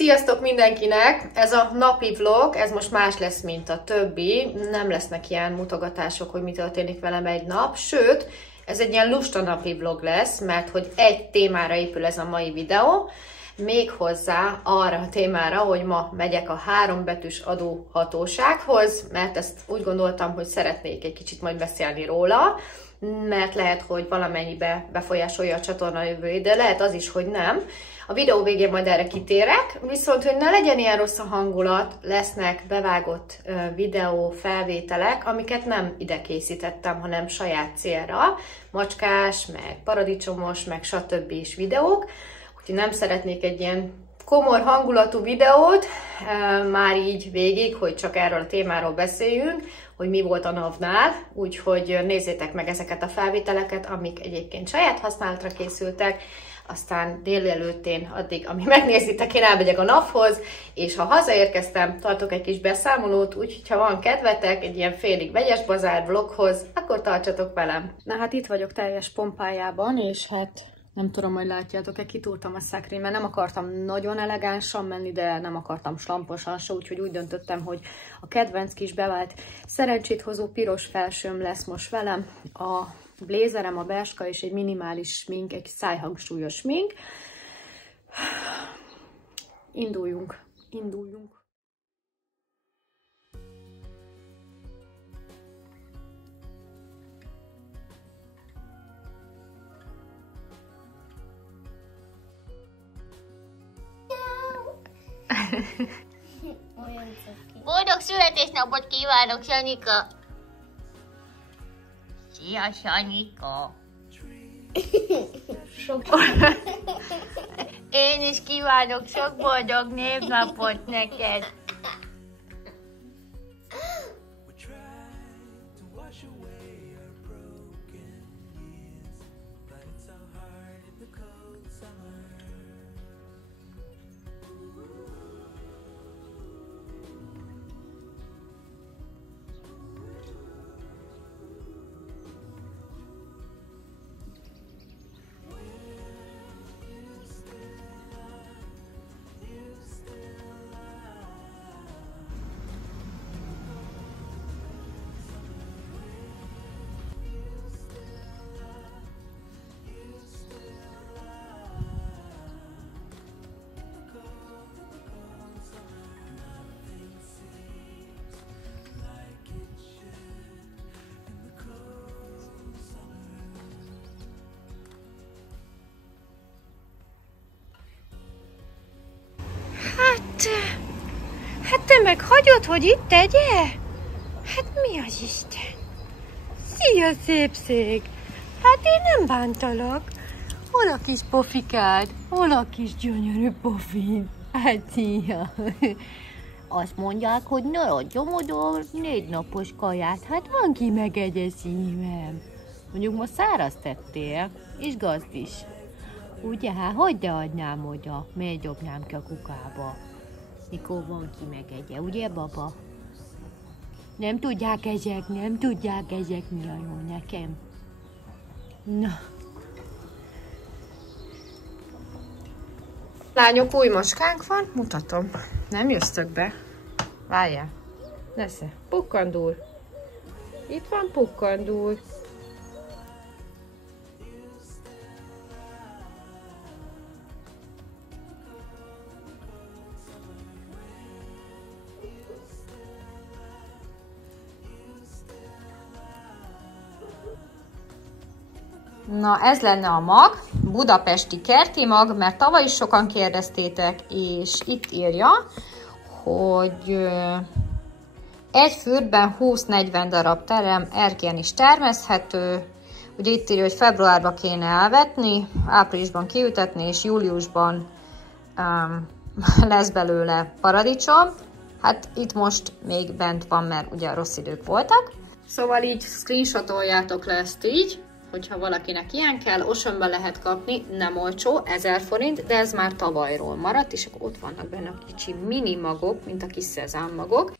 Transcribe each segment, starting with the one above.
Sziasztok mindenkinek! Ez a napi vlog, ez most más lesz, mint a többi. Nem lesznek ilyen mutogatások, hogy mi történik velem egy nap. Sőt, ez egy ilyen lusta napi vlog lesz, mert hogy egy témára épül ez a mai videó. Méghozzá arra a témára, hogy ma megyek a 3 betűs adóhatósághoz, mert ezt úgy gondoltam, hogy szeretnék egy kicsit majd beszélni róla, mert lehet, hogy valamennyibe befolyásolja a csatorna jövőjét, de lehet az is, hogy nem. A videó végén majd erre kitérek, viszont hogy ne legyen ilyen rossz a hangulat, lesznek bevágott videó felvételek, amiket nem ide készítettem, hanem saját célra. Macskás, meg paradicsomos, meg stb. Is videók. Úgyhogy nem szeretnék egy ilyen komor hangulatú videót, már így végig, hogy csak erről a témáról beszéljünk, hogy mi volt a NAV-nál, úgyhogy nézzétek meg ezeket a felvételeket, amik egyébként saját használatra készültek, aztán délelőttén addig, amíg megnézitek, én elmegyek a NAV-hoz, és ha hazaérkeztem, tartok egy kis beszámolót, úgyhogy ha van kedvetek egy ilyen félig vegyes bazár vloghoz, akkor tartsatok velem. Na hát itt vagyok teljes pompájában, és hát nem tudom, hogy látjátok-e, kitúrtam a szekrény, mert nem akartam nagyon elegánsan menni, de nem akartam slamposan se, úgyhogy úgy döntöttem, hogy a kedvenc kis bevált szerencsét hozó piros felsőm lesz most velem, a blézerem, a Bershka és egy minimális smink, egy szájhangsúlyos smink. Induljunk. Boldog születésnapot kívánok, Sanika! Szia, Sanika! Én is kívánok sok boldog névnapot neked! Hát te meg hagyod, hogy itt tegye? Hát mi az Isten? Szia, szépszég! Hát én nem bántalak. Hol a kis pofikád? Hol a kis gyönyörű pofid? Hát szia! Azt mondják, hogy ne adjam oda 4 napos kaját. Hát van ki megegye szívem. Mondjuk ma száraz tettél, és gazd is. Ugye, hát hagyd adnám oda, miért dobnám ki a kukába? Mikor van ki megegye, ugye, baba? Nem tudják ezek mi a jó nekem. Na. Lányok, új macskánk van, mutatom. Nem jösszök be. Várjál. Nesze. Pukkandúr. Itt van Pukkandúr. Na, ez lenne a mag, budapesti kerti mag, mert tavaly is sokan kérdeztétek, és itt írja, hogy egy fürdben 20-40 darab terem erkélyen is termeszthető. Ugye itt írja, hogy februárban kéne elvetni, áprilisban kiütetni, és júliusban lesz belőle paradicsom. Hát itt most még bent van, mert ugye rossz idők voltak. Szóval így screenshotoljátok le ezt így, hogyha valakinek ilyen kell, Oceanban lehet kapni, nem olcsó, 1000 forint, de ez már tavalyról maradt, és akkor ott vannak benne a kicsi mini magok, mint a kis szezám magok.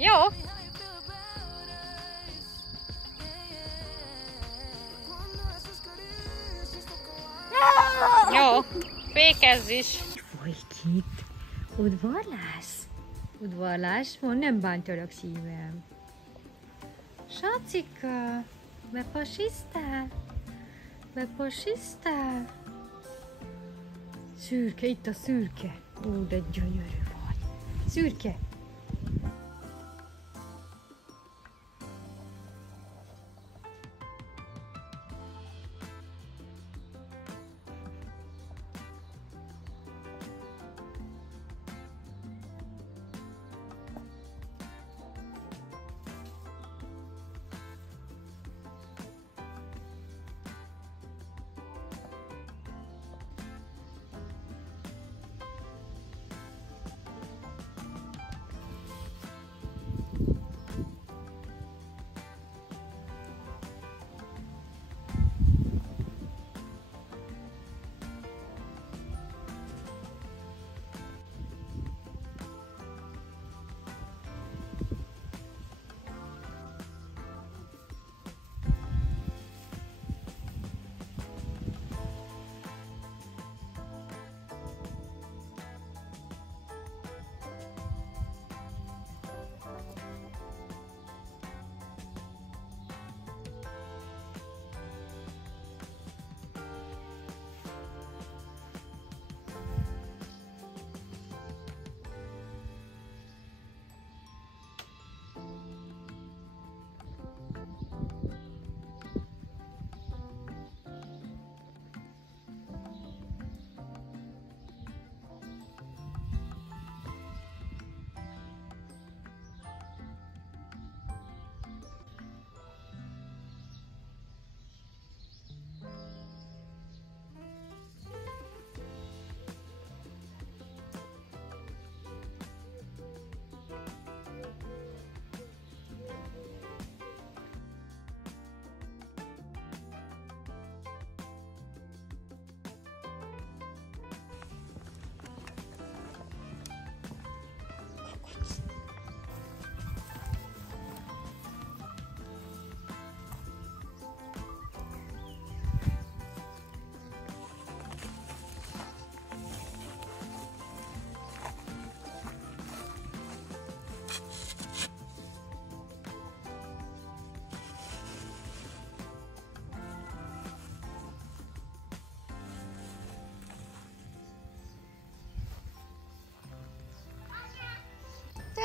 Jó. Jó, fékezz is. Folyik itt. Udvarlás? Udvarlás van, nem bántalak szívem. Sacika, bepasisztál? Bepasisztál? Szürke, itt a szürke. Ó, de gyönyörű vagy. Szürke.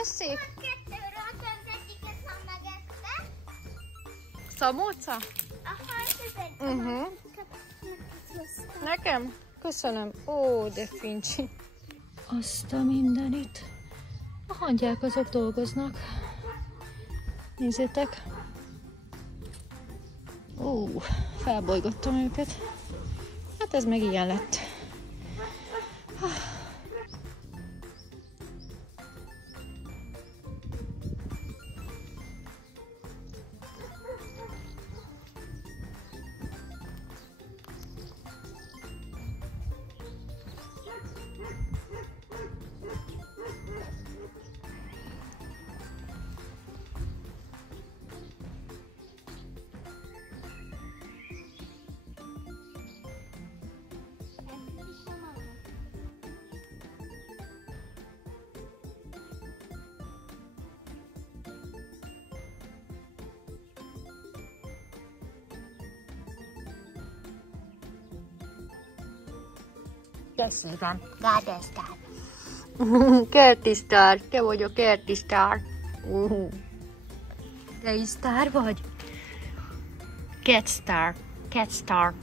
Tessék! Szamóca? Nekem? Köszönöm. Ó, de fincsi. Azt a mindenit. A hangyák azok dolgoznak. Nézzétek. Ó, felbolygattam őket. Hát ez meg ilyen lett. Köszönöm, Gádesztár. Kerti sztár, te vagy a kerti sztár. Te is sztár vagy? Cat star, cat star.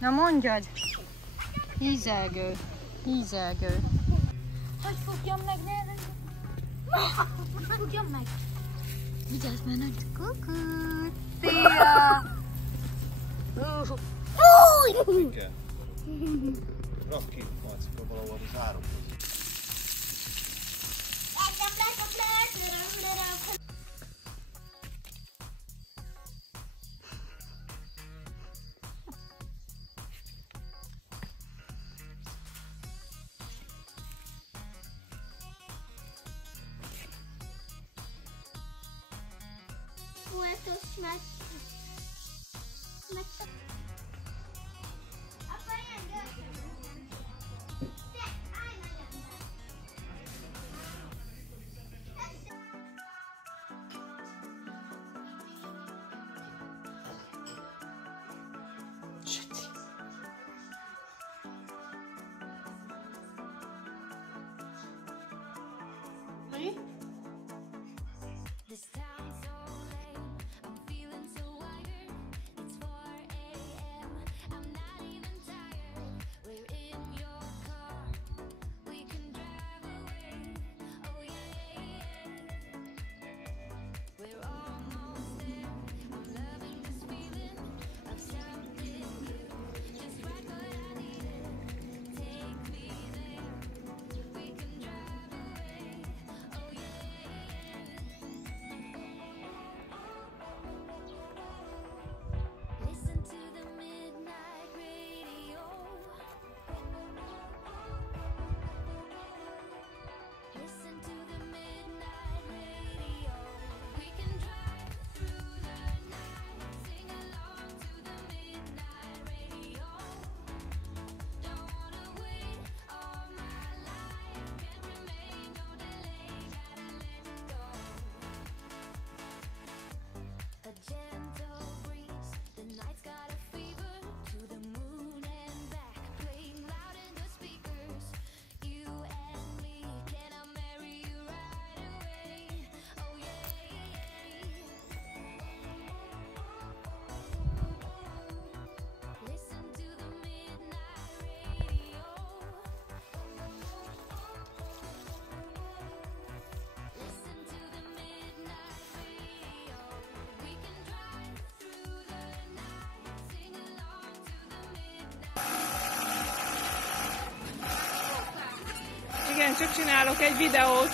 Na mondjad! Hízelgő, hízelgő. Hogy fogjam meg, ne? Fogjam meg! Vigyázz már, nagy Kukut! Szia! Fúj! Rakd ki, Marcika, valahol az árokhoz. This town's so lame, I'm feeling so wired. It's 4 a.m., I'm not even tired. We're in your car, we can drive away. Oh yeah, we're almost there. I'm loving this feeling of something new. Just right what I needed. Take me there, we can drive away. Oh yeah. Listen to the midnight radio. Listen to the midnight radio. We can drive through the night, sing along to the midnight radio. Don't wanna wait all my life, can't remain, no delay, gotta let go. A gentle breeze, the night's got a fever. To the moon and back, playing loud in the speakers. You and me, can I marry you right away? Oh yeah. Listen to the midnight radio. Listen to the midnight radio. We can drive through the night, sing along to the midnight. Igen, csak csinálok egy videót.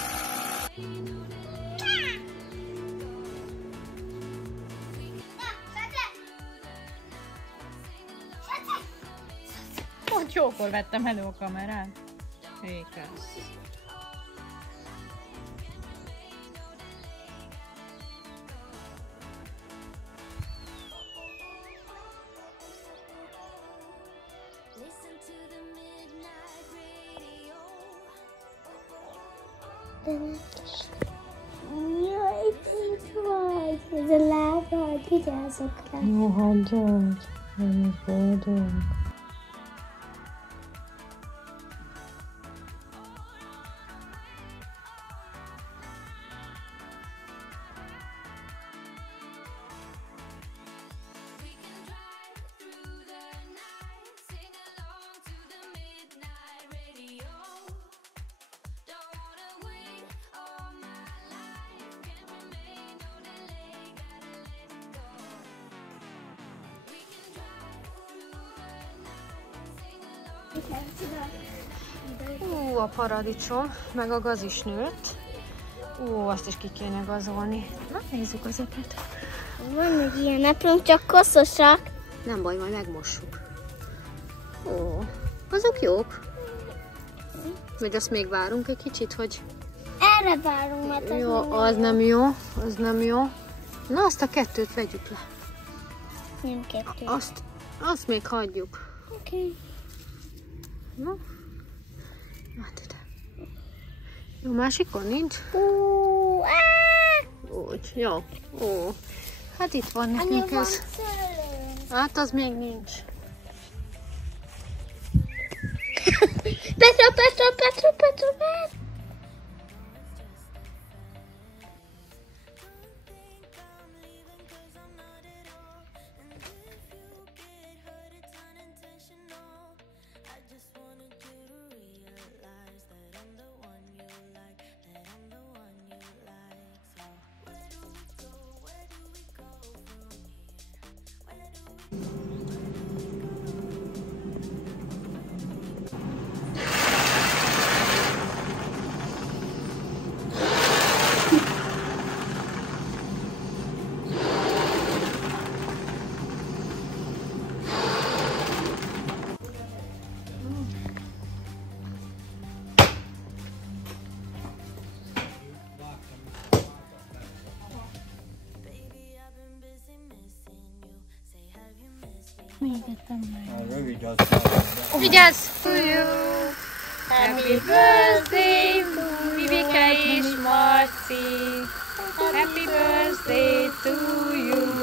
Pont jókor vettem elő a kamerát. Ékesz. Listen to the midnight radio. Jaj, itt vagy! Ez a lábad, vigyázzok rá! Jó, hagyjad. Nem boldog. We can drive through the night, sing along to the midnight radio. Don't wanna wait all my life, can't remain, no delay, gotta let go. We can drive through the night, sing along. A paradicsom, meg a gaz is nőtt. Azt is ki kéne gazolni. Na, nézzük ezeket. Van egy ilyen apron, csak koszosak. Nem baj, majd megmossuk. Azok jók. Vagy azt még várunk egy kicsit, hogy... Erre várunk, mert ez Jó, nem az nem jó, az nem jó. Na, azt a kettőt vegyük le. Nem kettő. Azt még hagyjuk. Oké. No. Hát ide. Jó, másikon nincs? Úgy, jó. Hát itt van nekünk ez. Hát az még nincs. Petra. Rövid az. Vigyázz! Happy birthday, Vivike és Marci! Happy birthday to you!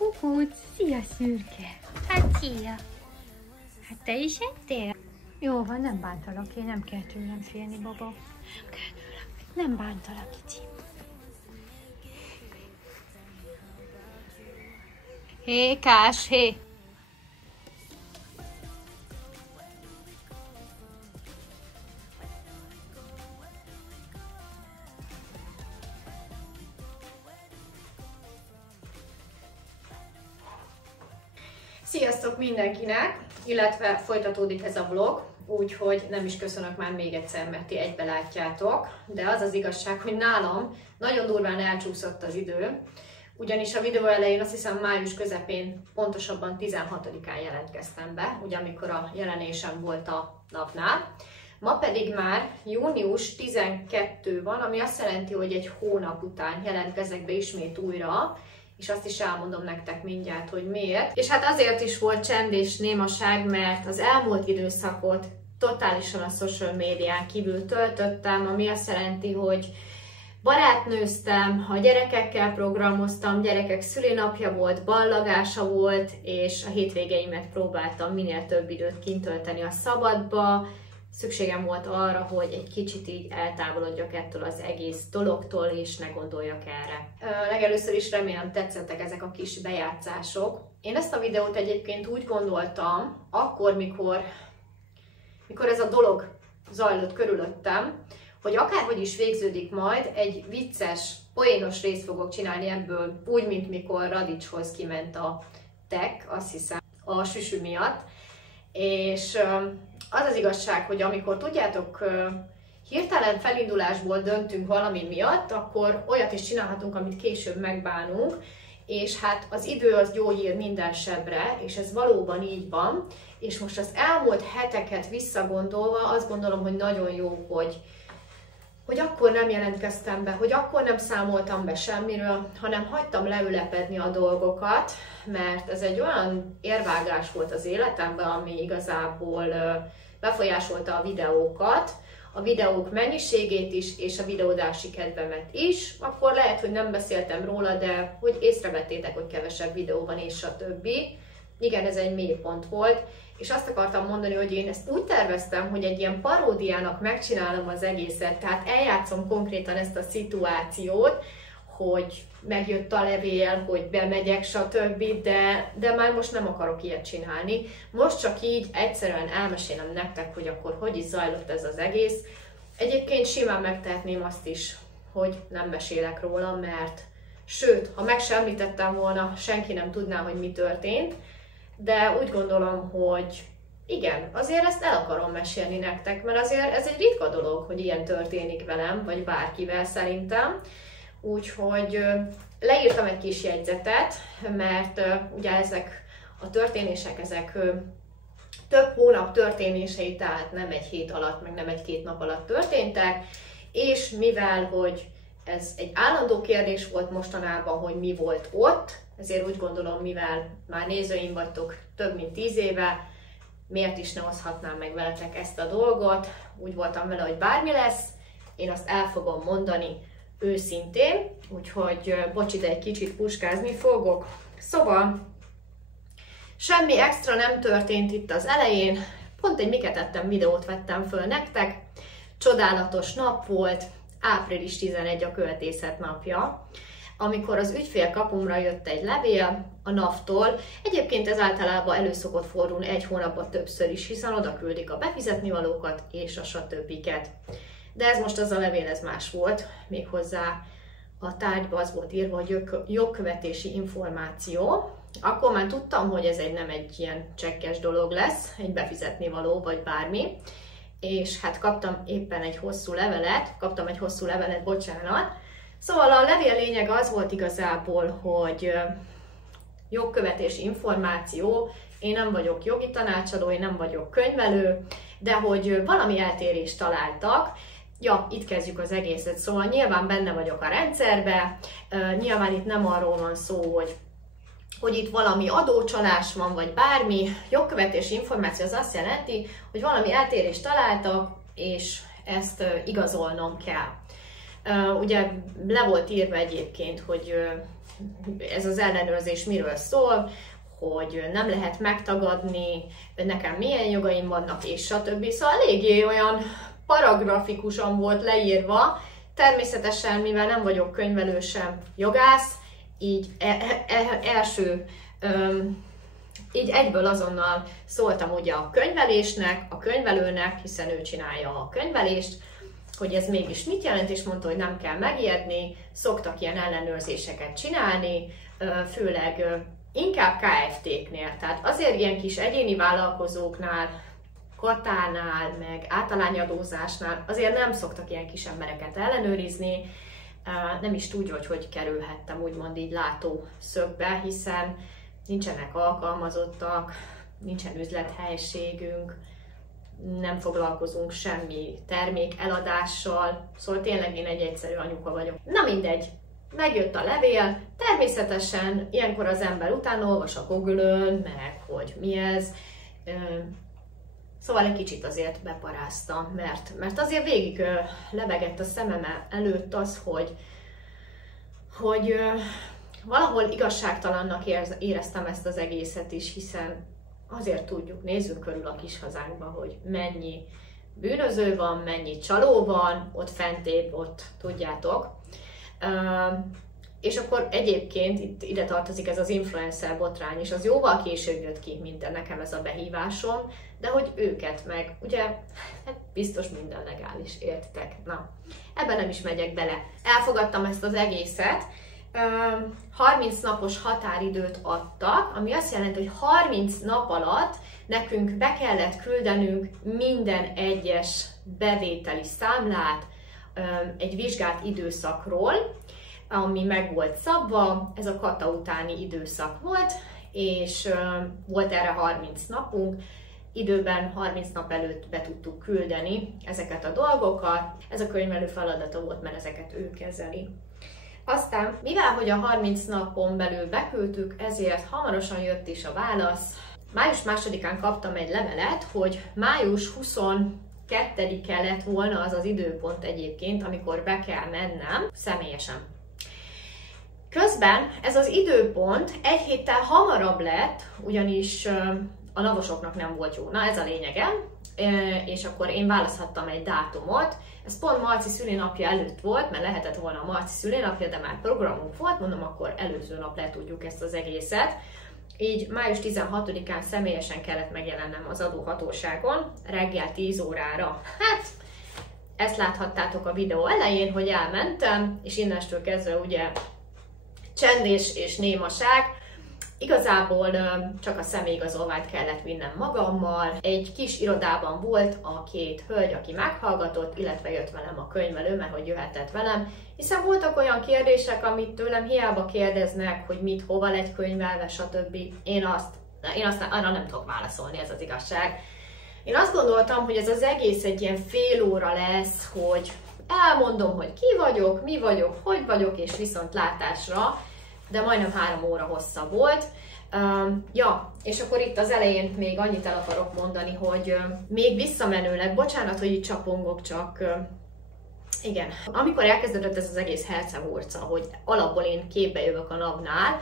Kukuc, szia szürke! Hát szia! Hát te is ettél? Jó van, nem bántalak, én nem kell tőlem félni, baba. Nem kell tőlem, nem bántalak, kicsi. Hé, Kás, hé! Sziasztok mindenkinek, illetve folytatódik ez a vlog, úgyhogy nem is köszönök már még egyszer, mert ti egybe látjátok, de az az igazság, hogy nálam nagyon durván elcsúszott az idő, ugyanis a videó elején azt hiszem május közepén, pontosabban 16-án jelentkeztem be, ugye amikor a jelenésem volt a napnál. Ma pedig már június 12 van, ami azt jelenti, hogy egy hónap után jelentkezek be ismét újra, és azt is elmondom nektek mindjárt, hogy miért. És hát azért is volt csend és némaság, mert az elmúlt időszakot totálisan a social médián kívül töltöttem, ami azt jelenti, hogy barátnőztem, a gyerekekkel programoztam, gyerekek szülinapja volt, ballagása volt, és a hétvégeimet próbáltam minél több időt kint tölteni a szabadba. Szükségem volt arra, hogy egy kicsit így eltávolodjak ettől az egész dologtól, és ne gondoljak erre. Legelőször is remélem tetszettek ezek a kis bejátszások. Én ezt a videót egyébként úgy gondoltam, akkor, mikor ez a dolog zajlott körülöttem, hogy akárhogy is végződik majd, egy vicces, poénos részt fogok csinálni ebből, úgy, mint mikor Radicshoz kiment a tek, azt hiszem, a süsű miatt. És az az igazság, hogy amikor tudjátok, hirtelen felindulásból döntünk valami miatt, akkor olyat is csinálhatunk, amit később megbánunk, és hát az idő az gyógyír minden sebre, és ez valóban így van. És most az elmúlt heteket visszagondolva azt gondolom, hogy nagyon jó, hogy akkor nem jelentkeztem be, hogy akkor nem számoltam be semmiről, hanem hagytam leülepedni a dolgokat, mert ez egy olyan érvágás volt az életemben, ami igazából befolyásolta a videókat, a videók mennyiségét is, és a videódási kedvemet is. Akkor lehet, hogy nem beszéltem róla, de hogy észrevettétek, hogy kevesebb videó van, és a többi. Igen, ez egy mélypont volt, és azt akartam mondani, hogy én ezt úgy terveztem, hogy egy ilyen paródiának megcsinálom az egészet, tehát eljátszom konkrétan ezt a szituációt, hogy megjött a levél, hogy bemegyek, stb., de már most nem akarok ilyet csinálni. Most csak így egyszerűen elmesélem nektek, hogy akkor hogy is zajlott ez az egész. Egyébként simán megtehetném azt is, hogy nem mesélek róla, mert sőt, ha meg sem említettem volna, senki nem tudná, hogy mi történt, de úgy gondolom, hogy igen, azért ezt el akarom mesélni nektek, mert azért ez egy ritka dolog, hogy ilyen történik velem, vagy bárkivel szerintem. Úgyhogy leírtam egy kis jegyzetet, mert ugye ezek a történések, ezek több hónap történései, tehát nem egy hét alatt, meg nem egy-két nap alatt történtek, és mivel, hogy ez egy állandó kérdés volt mostanában, hogy mi volt ott, ezért úgy gondolom, mivel már nézőim vagytok több mint 10 éve, miért is ne oszhatnám meg veletek ezt a dolgot, úgy voltam vele, hogy bármi lesz, én azt el fogom mondani őszintén, úgyhogy bocs, ide egy kicsit puskázni fogok. Szóval semmi extra nem történt itt az elején, pont egy miket ettem videót vettem föl nektek, csodálatos nap volt, április 11 a költészet napja, amikor az ügyfélkapumra jött egy levél a NAV-tól. Egyébként ez általában elő szokott fordulni egy hónapban többször is, hiszen oda küldik a befizetnivalókat és a stb. De ez most az a levél, ez más volt, méghozzá a tárgyban az volt írva, hogy jogkövetési információ. Akkor már tudtam, hogy ez nem egy ilyen csekkes dolog lesz, egy befizetnivaló vagy bármi. És hát kaptam egy hosszú levelet, bocsánat. Szóval a levél lényeg az volt igazából, hogy jogkövetési információ, én nem vagyok jogi tanácsadó, én nem vagyok könyvelő, de hogy valami eltérést találtak. Ja, itt kezdjük az egészet, szóval nyilván benne vagyok a rendszerbe, nyilván itt nem arról van szó, hogy itt valami adócsalás van, vagy bármi. Jogkövetési információ az azt jelenti, hogy valami eltérést találtak, és ezt igazolnom kell. Ugye le volt írva egyébként, hogy ez az ellenőrzés miről szól, hogy nem lehet megtagadni, nekem milyen jogaim vannak, és stb. Szóval eléggé olyan paragrafikusan volt leírva. Természetesen, mivel nem vagyok könyvelő sem jogász, így így egyből azonnal szóltam ugye a könyvelésnek, a könyvelőnek, hiszen ő csinálja a könyvelést, hogy ez mégis mit jelent, és mondta, hogy nem kell megijedni, szoktak ilyen ellenőrzéseket csinálni, főleg inkább KFT-knél, tehát azért ilyen kis egyéni vállalkozóknál, katánál, meg általányadózásnál azért nem szoktak ilyen kis embereket ellenőrizni, nem is tudja, hogy kerülhettem úgymond így látószögbe, hiszen nincsenek alkalmazottak, nincsen üzlethelyiségünk, nem foglalkozunk semmi termék eladással, szóval tényleg én egy egyszerű anyuka vagyok. Na mindegy, megjött a levél, természetesen ilyenkor az ember utána olvas a Google-ön, meg hogy mi ez, szóval egy kicsit azért beparáztam, mert azért végig lebegett a szemem előtt az, hogy valahol igazságtalannak éreztem ezt az egészet is, hiszen azért tudjuk, nézzünk körül a kis hazánkba, hogy mennyi bűnöző van, mennyi csaló van, ott fentébb, ott tudjátok. És akkor egyébként ide tartozik ez az influencer botrány is, az jóval később jött ki, mint nekem ez a behívásom, de hogy őket meg, ugye, hát biztos minden legális, értitek? Na, ebben nem is megyek bele. Elfogadtam ezt az egészet, 30 napos határidőt adtak, ami azt jelenti, hogy 30 nap alatt nekünk be kellett küldenünk minden egyes bevételi számlát egy vizsgált időszakról, ami meg volt szabva, ez a kata utáni időszak volt, és volt erre 30 napunk, időben 30 nap előtt be tudtuk küldeni ezeket a dolgokat, ez a könyvelő feladata volt, mert ezeket ő kezeli. Aztán, mivel hogy a 30 napon belül beküldtük, ezért hamarosan jött is a válasz. Május 2-án kaptam egy levelet, hogy május 22-e lett volna az az időpont egyébként, amikor be kell mennem személyesen. Közben ez az időpont egy héttel hamarabb lett, ugyanis a navosoknak nem volt jó. Na ez a lényege, és akkor én választhattam egy dátumot. Ez pont Marci szülinapja előtt volt, mert lehetett volna a Marci szülinapja, de már programunk volt, mondom, akkor előző nap letudjuk ezt az egészet. Így május 16-án személyesen kellett megjelennem az adóhatóságon, reggel 10 órára. Hát, ezt láthattátok a videó elején, hogy elmentem, és innestől kezdve ugye csend és némaság. Igazából csak a személyigazolványt kellett vinnem magammal. Egy kis irodában volt a két hölgy, aki meghallgatott, illetve jött velem a könyvelő, mert hogy jöhetett velem, hiszen voltak olyan kérdések, amit tőlem hiába kérdeznek, hogy mit, hova lett könyvelve, stb. Én azt arra nem tudok válaszolni, ez az igazság. Én azt gondoltam, hogy ez az egész egy ilyen fél óra lesz, hogy elmondom, hogy ki vagyok, mi vagyok, hogy vagyok, és viszontlátásra, de majdnem 3 óra hossza volt. Ja, és akkor itt az elején még annyit el akarok mondani, hogy még visszamenőleg, bocsánat, hogy itt csapongok, csak igen. Amikor elkezdődött ez az egész hercehurca, hogy alapból én képbe jövök a NAV-nál,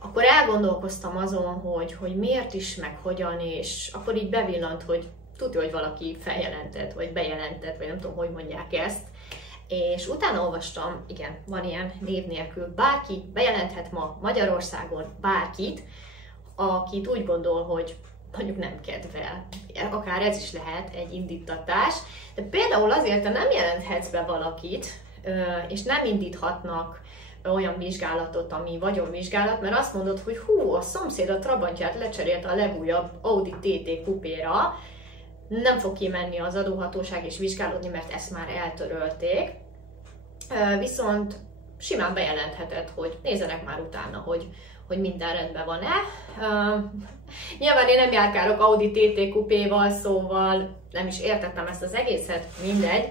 akkor elgondolkoztam azon, hogy miért is, meg hogyan, és akkor így bevillant, hogy tudja, hogy valaki feljelentett, vagy bejelentett, vagy nem tudom, hogy mondják ezt. És utána olvastam, igen, van ilyen név nélkül, bárki bejelenthet ma Magyarországon bárkit, akit úgy gondol, hogy mondjuk nem kedvel. Akár ez is lehet egy indítatás, de például azért, te nem jelenthetsz be valakit, és nem indíthatnak olyan vizsgálatot, ami vagyonvizsgálat, mert azt mondod, hogy hú, a szomszéd a Trabantját lecserélte a legújabb Audi TT kupéra, nem fog kimenni az adóhatóság és vizsgálódni, mert ezt már eltörölték. Viszont simán bejelentheted, hogy nézzenek már utána, hogy minden rendben van-e. Nyilván én nem járkálok Audi TT kupéval, szóval nem is értettem ezt az egészet, mindegy.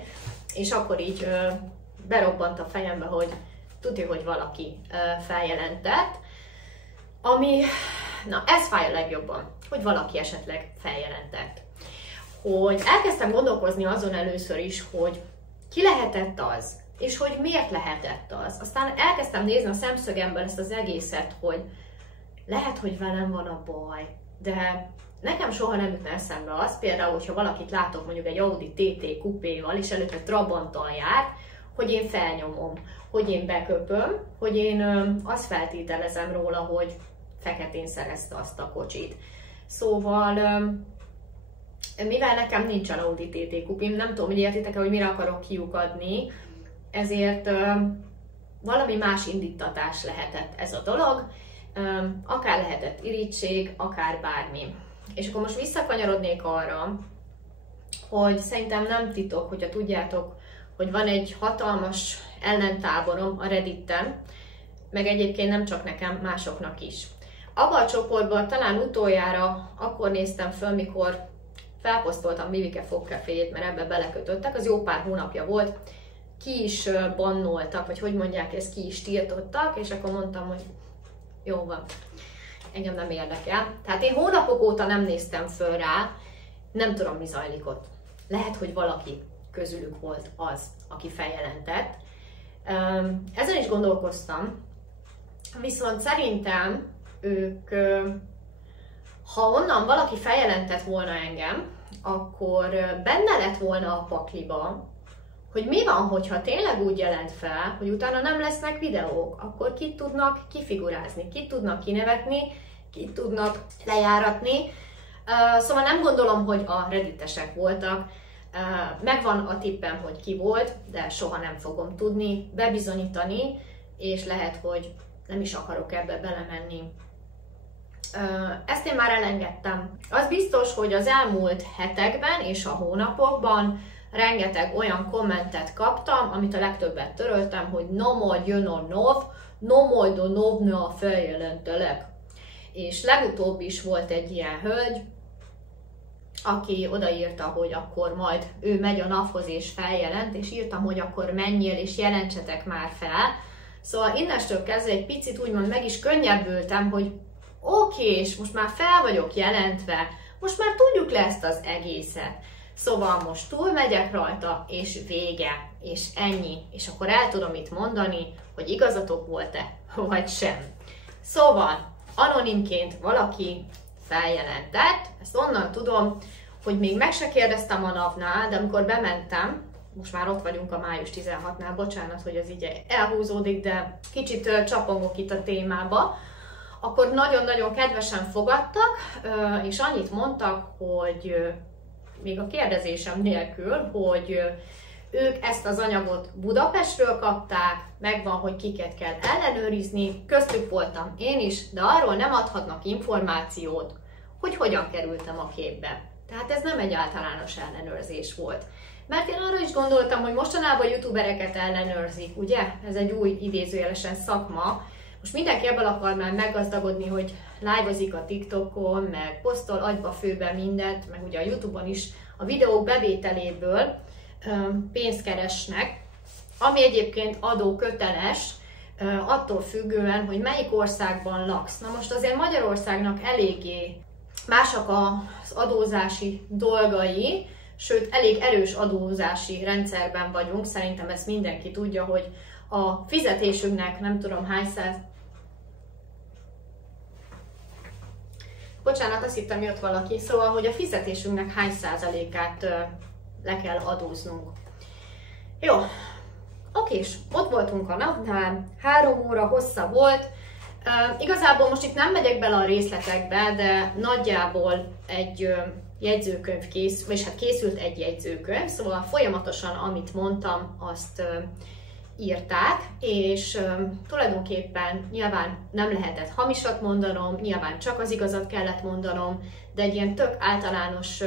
És akkor így berobbant a fejembe, hogy tudja, hogy valaki feljelentett. Ami, na ez fáj a legjobban, hogy valaki esetleg feljelentett. Hogy elkezdtem gondolkozni azon először is, hogy ki lehetett az, és hogy miért lehetett az. Aztán elkezdtem nézni a szemszögemből ezt az egészet, hogy lehet, hogy velem van a baj, de nekem soha nem jutna eszembe az, például, hogyha valakit látok mondjuk egy Audi TT kupéval, és előtte Trabanttal járt, hogy én felnyomom, hogy én beköpöm, hogy én azt feltételezem róla, hogy feketén szerezte azt a kocsit. Szóval, mivel nekem nincsen Audi TT kupém, nem tudom, hogy értitek-e, hogy mire akarok kiukadni, ezért valami más indítatás lehetett ez a dolog, akár lehetett irigység, akár bármi. És akkor most visszakanyarodnék arra, hogy szerintem nem titok, hogyha tudjátok, hogy van egy hatalmas ellentáborom a Redditen, meg egyébként nem csak nekem, másoknak is. Abba a csoportban talán utoljára akkor néztem föl, mikor felposztoltam Mivike fogkeféjét, mert ebbe belekötöttek, az jó pár hónapja volt, ki is bannoltak, vagy hogy mondják, ezt ki is tiltottak, és akkor mondtam, hogy jó van, engem nem érdekel. Tehát én hónapok óta nem néztem föl rá, nem tudom, mi zajlik ott. Lehet, hogy valaki közülük volt az, aki feljelentett. Ezen is gondolkoztam, viszont szerintem ők, ha onnan valaki feljelentett volna engem, akkor benne lett volna a pakliba, hogy mi van, hogyha tényleg úgy jelent fel, hogy utána nem lesznek videók, akkor kit tudnak kifigurázni, kit tudnak kinevetni, kit tudnak lejáratni. Szóval nem gondolom, hogy a redditesek voltak. Megvan a tippem, hogy ki volt, de soha nem fogom tudni bebizonyítani, és lehet, hogy nem is akarok ebbe belemenni. Ezt én már elengedtem. Az biztos, hogy az elmúlt hetekben és a hónapokban rengeteg olyan kommentet kaptam, amit a legtöbbet töröltem, hogy no majd jön a NAV, no majd a NAV-nál feljelentelek. És legutóbb is volt egy ilyen hölgy, aki odaírta, hogy akkor majd ő megy a NAV-hoz és feljelent, és írtam, hogy akkor menjél és jelentsetek már fel. Szóval innestől kezdve egy picit úgymond meg is könnyebbültem, hogy oké, és most már fel vagyok jelentve, most már tudjuk le ezt az egészet. Szóval most túlmegyek rajta, és vége, és ennyi. És akkor el tudom itt mondani, hogy igazatok volt-e, vagy sem. Szóval, anonimként valaki feljelentett, ezt onnan tudom, hogy még meg se kérdeztem a NAV-nál, de amikor bementem, most már ott vagyunk a május 16-nál, bocsánat, hogy ez így elhúzódik, de kicsit csapongok itt a témába, akkor nagyon-nagyon kedvesen fogadtak, és annyit mondtak, hogy még a kérdezésem nélkül, hogy ők ezt az anyagot Budapestről kapták, megvan, hogy kiket kell ellenőrizni, köztük voltam én is, de arról nem adhatnak információt, hogy hogyan kerültem a képbe. Tehát ez nem egy általános ellenőrzés volt. Mert én arra is gondoltam, hogy mostanában youtubereket ellenőrzik, ugye? Ez egy új idézőjelesen szakma. Most mindenki ebből akar már meggazdagodni, hogy live-ozik a TikTokon, meg posztol agyba főbe mindent, meg ugye a YouTube-on is a videók bevételéből pénzt keresnek, ami egyébként adóköteles, attól függően, hogy melyik országban laksz. Na most azért Magyarországnak eléggé másak az adózási dolgai, sőt, elég erős adózási rendszerben vagyunk, szerintem ezt mindenki tudja, hogy a fizetésünknek nem tudom hány száz... Bocsánat, azt hittem, jött valaki. Szóval, hogy a fizetésünknek hány százalékát le kell adóznunk. Jó, okés, ott voltunk a napnál, 3 óra hossza volt. Igazából most itt nem megyek bele a részletekbe, de nagyjából egy jegyzőkönyv készült, és hát készült egy jegyzőkönyv, szóval folyamatosan, amit mondtam, azt írták, és tulajdonképpen nyilván nem lehetett hamisat mondanom, nyilván csak az igazat kellett mondanom, de egy ilyen tök általános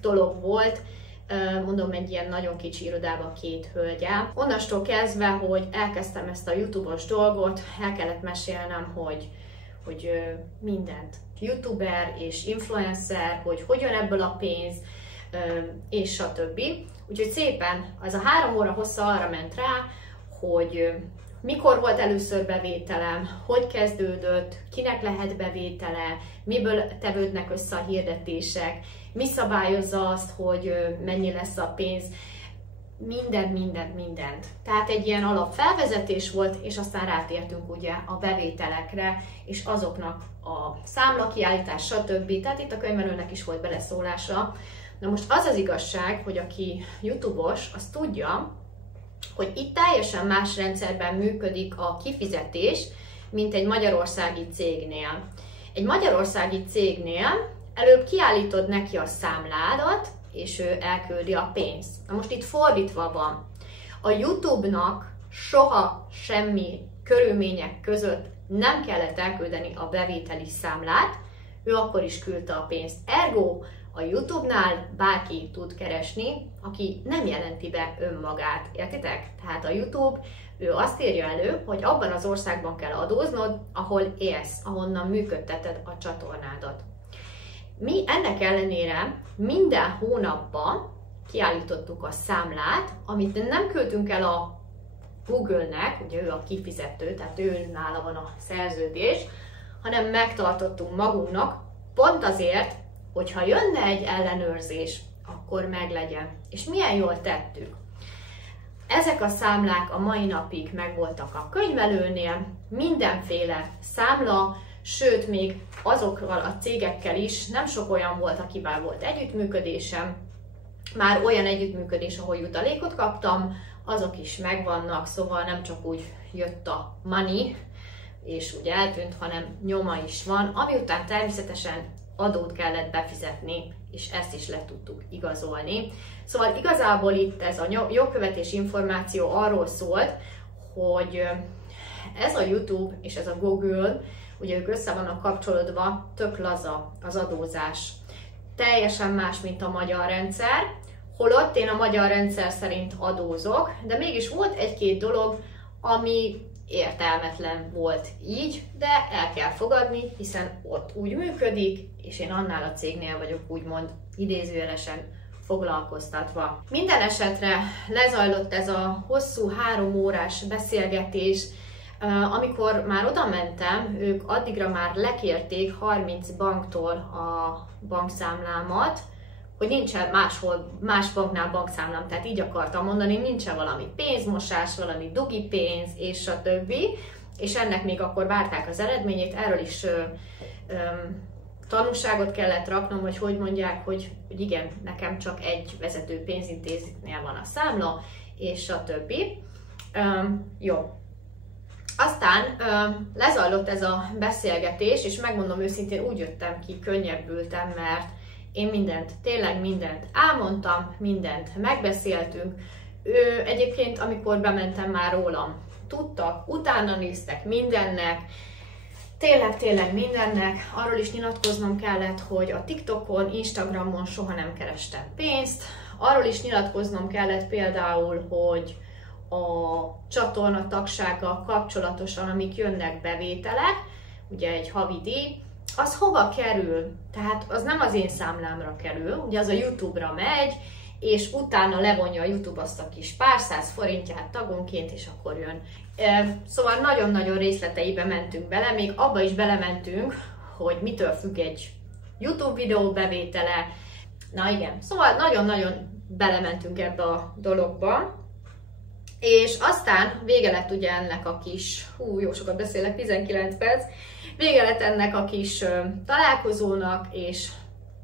dolog volt, mondom, egy ilyen nagyon kicsi irodában 2 hölgyel. Onnastól kezdve, hogy elkezdtem ezt a YouTube-os dolgot, el kellett mesélnem, hogy mindent. YouTuber és influencer, hogy hogyan ebből a pénz, és stb. Úgyhogy szépen az a 3 óra hossza arra ment rá, hogy mikor volt először bevételem, hogy kezdődött, kinek lehet bevétele, miből tevődnek össze a hirdetések, mi szabályozza azt, hogy mennyi lesz a pénz, mindent. Tehát egy ilyen alapfelvezetés volt, és aztán rátértünk ugye a bevételekre, és azoknak a számlakiállítás, stb. Tehát itt a könyvelőnek is volt beleszólása. Na most az az igazság, hogy aki YouTube-os, az tudja, hogy itt teljesen más rendszerben működik a kifizetés, mint egy magyarországi cégnél. Egy magyarországi cégnél előbb kiállítod neki a számládat, és ő elküldi a pénzt. Na most itt fordítva van. A YouTube-nak soha semmi körülmények között nem kellett elküldeni a bevételi számlát, ő akkor is küldte a pénzt. Ergo a YouTube-nál bárki tud keresni, aki nem jelenti be önmagát. Értitek? Tehát a YouTube, ő azt írja elő, hogy abban az országban kell adóznod, ahol élsz, ahonnan működteted a csatornádat. Mi ennek ellenére minden hónapban kiállítottuk a számlát, amit nem küldtünk el a Google-nek, ugye ő a kifizető, tehát ő nála van a szerződés, hanem megtartottunk magunknak, pont azért, hogyha jönne egy ellenőrzés, akkor meglegyen. És milyen jól tettük. Ezek a számlák a mai napig megvoltak a könyvelőnél, mindenféle számla, sőt, még azokkal a cégekkel is, nem sok olyan volt, akivel volt együttműködésem, már olyan együttműködés, ahol jutalékot kaptam, azok is megvannak, szóval nem csak úgy jött a money, és úgy eltűnt, hanem nyoma is van, ami után természetesen adót kellett befizetni, és ezt is le tudtuk igazolni. Szóval igazából itt ez a jogkövetés információ arról szólt, hogy ez a YouTube és ez a Google, ugye ők össze vannak kapcsolódva, tök laza az adózás. Teljesen más, mint a magyar rendszer, holott én a magyar rendszer szerint adózok, de mégis volt egy-két dolog, ami értelmetlen volt így, de el kell fogadni, hiszen ott úgy működik, és én annál a cégnél vagyok úgymond idézőjelesen foglalkoztatva. Minden esetre lezajlott ez a hosszú 3 órás beszélgetés. Amikor már oda mentem, ők addigra már lekérték 30 banktól a bankszámlámat, hogy nincsen más banknál bankszámlám, tehát így akartam mondani, nincsen valami pénzmosás, valami dugi pénz, és stb. És ennek még akkor várták az eredményét, erről is tanúságot kellett raknom, hogy mondják, hogy igen, nekem csak egy vezető pénzintézetnél van a számla, és stb. Jó. Aztán lezajlott ez a beszélgetés, és megmondom őszintén, úgy jöttem ki, könnyebbültem, mert én tényleg mindent elmondtam, mindent megbeszéltünk, Egyébként, amikor bementem már rólam, tudtak, utána néztek mindennek, tényleg mindennek. Arról is nyilatkoznom kellett, hogy a TikTokon, Instagramon soha nem kerestem pénzt. Arról is nyilatkoznom kellett például, hogy a csatorna tagsággal kapcsolatosan, amik jönnek bevételek, ugye egy havi díj, az hova kerül? Tehát az nem az én számlámra kerül, ugye az a YouTube-ra megy, és utána levonja a YouTube azt a kis pár száz forintját tagonként, és akkor jön. Szóval nagyon-nagyon részleteibe mentünk bele, még abba is belementünk, hogy mitől függ egy YouTube videó bevétele. Na igen, szóval nagyon-nagyon belementünk ebbe a dologba. És aztán vége lett ugye ennek a kis, jó sokat beszélek, 19 perc, vége lett ennek a kis találkozónak, és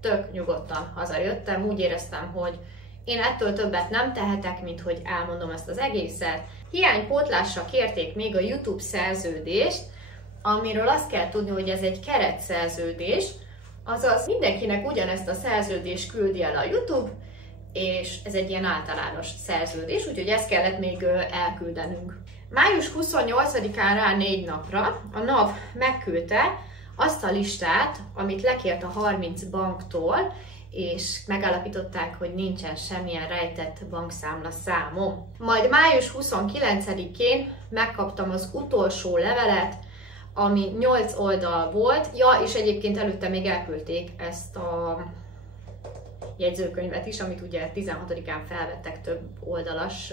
tök nyugodtan hazajöttem. Úgy éreztem, hogy én ettől többet nem tehetek, mint hogy elmondom ezt az egészet. Hiánypótlásra kérték még a YouTube szerződést, amiről azt kell tudni, hogy ez egy keretszerződés, azaz mindenkinek ugyanezt a szerződést küldi el a YouTube, és ez egy ilyen általános szerződés, úgyhogy ezt kellett még elküldenünk. Május 28-án rá 4 napra a NAV megküldte azt a listát, amit lekért a 30 banktól, és megállapították, hogy nincsen semmilyen rejtett bankszámla számom. Majd május 29-én megkaptam az utolsó levelet, ami 8 oldal volt, ja, és egyébként előtte még elküldték ezt a jegyzőkönyvet is, amit ugye 16-án felvettek, több oldalas,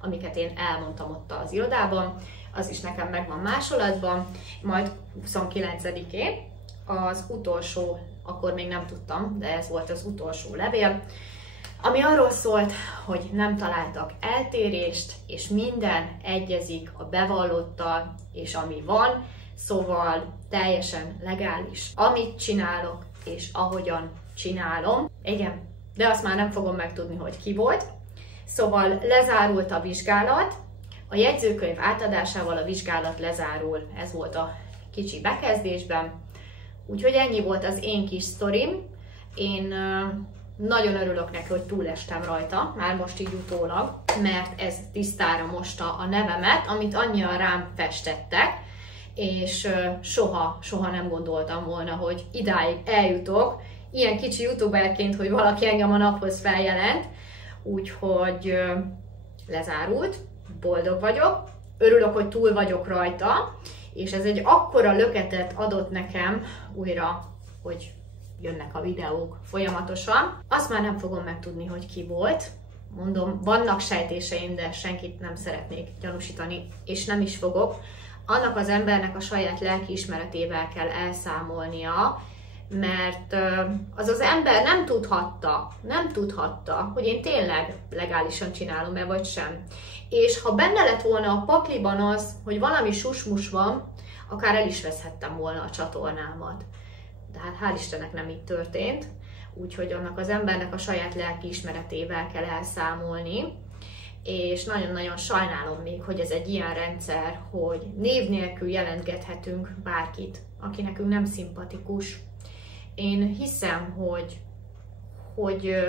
amiket én elmondtam ott az irodában, az is nekem megvan másolatban, majd 29-én az utolsó, akkor még nem tudtam, de ez volt az utolsó levél, ami arról szólt, hogy nem találtak eltérést, és minden egyezik a bevallottal, és ami van, szóval teljesen legális, amit csinálok, és ahogyan csinálom. Igen, de azt már nem fogom megtudni, hogy ki volt. Szóval lezárult a vizsgálat, a jegyzőkönyv átadásával a vizsgálat lezárul, ez volt a kicsi bekezdésben. Úgyhogy ennyi volt az én kis sztorim. Én nagyon örülök neki, hogy túlestem rajta, már most így utólag, mert ez tisztára mosta a nevemet, amit annyian rám festettek, és soha nem gondoltam volna, hogy idáig eljutok, ilyen kicsi youtuberként, hogy valaki engem a naphoz feljelent, úgyhogy lezárult, boldog vagyok, örülök, hogy túl vagyok rajta, és ez egy akkora löketet adott nekem újra, hogy jönnek a videók folyamatosan. Azt már nem fogom megtudni, hogy ki volt. Mondom, vannak sejtéseim, de senkit nem szeretnék gyanúsítani, és nem is fogok. Annak az embernek a saját lelkiismeretével kell elszámolnia, mert az az ember nem tudhatta, hogy én tényleg legálisan csinálom-e vagy sem. És ha benne lett volna a pakliban az, hogy valami susmus van, akár el is veszhettem volna a csatornámat. De hát hál' Istennek nem így történt, úgyhogy annak az embernek a saját lelkiismeretével kell elszámolni. És nagyon-nagyon sajnálom még, hogy ez egy ilyen rendszer, hogy név nélkül jelentgethetünk bárkit, aki nekünk nem szimpatikus. Én hiszem, hogy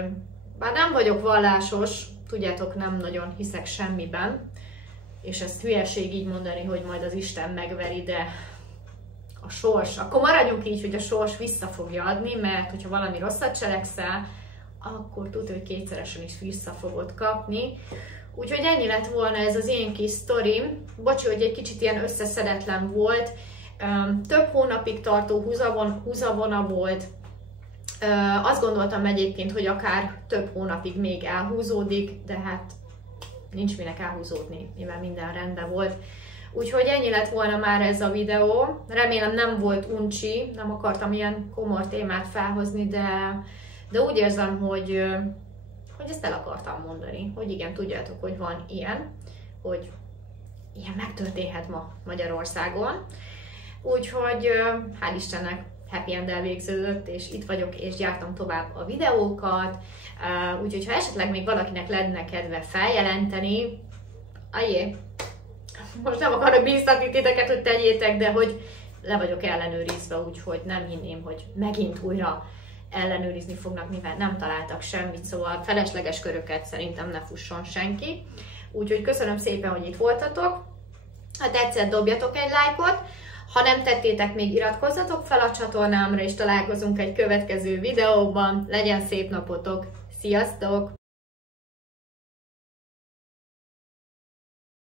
bár nem vagyok vallásos, tudjátok, nem nagyon hiszek semmiben, és ezt hülyeség így mondani, hogy majd az Isten megveri, de a sors, akkor maradjunk így, hogy a sors vissza fogja adni, mert hogyha valami rosszat cselekszel, akkor tudod, hogy kétszeresen is vissza fogod kapni. Úgyhogy ennyi lett volna ez az én kis sztorim. Bocsi, hogy egy kicsit ilyen összeszedetlen volt. Több hónapig tartó húzavona volt. Azt gondoltam egyébként, hogy akár több hónapig még elhúzódik, de hát nincs minek elhúzódni, mivel minden rendben volt. Úgyhogy ennyi lett volna már ez a videó. Remélem nem volt uncsi, nem akartam ilyen komor témát felhozni, de úgy érzem, hogy ezt el akartam mondani, hogy igen, tudjátok, hogy van ilyen, hogy ilyen megtörténhet ma Magyarországon. Úgyhogy hál' Istennek happy end-el végződött, és itt vagyok, és gyártom tovább a videókat. Úgyhogy ha esetleg még valakinek lenne kedve feljelenteni, most nem akarok bíztatni titeket, hogy tegyétek, de hogy le vagyok ellenőrizve, úgyhogy nem hinném, hogy megint újra ellenőrizni fognak, mivel nem találtak semmit, szóval felesleges köröket szerintem ne fusson senki. Úgyhogy köszönöm szépen, hogy itt voltatok. Ha tetszett, dobjatok egy lájkot, ha nem tettétek még, iratkozzatok fel a csatornámra, és találkozunk egy következő videóban. Legyen szép napotok! Sziasztok!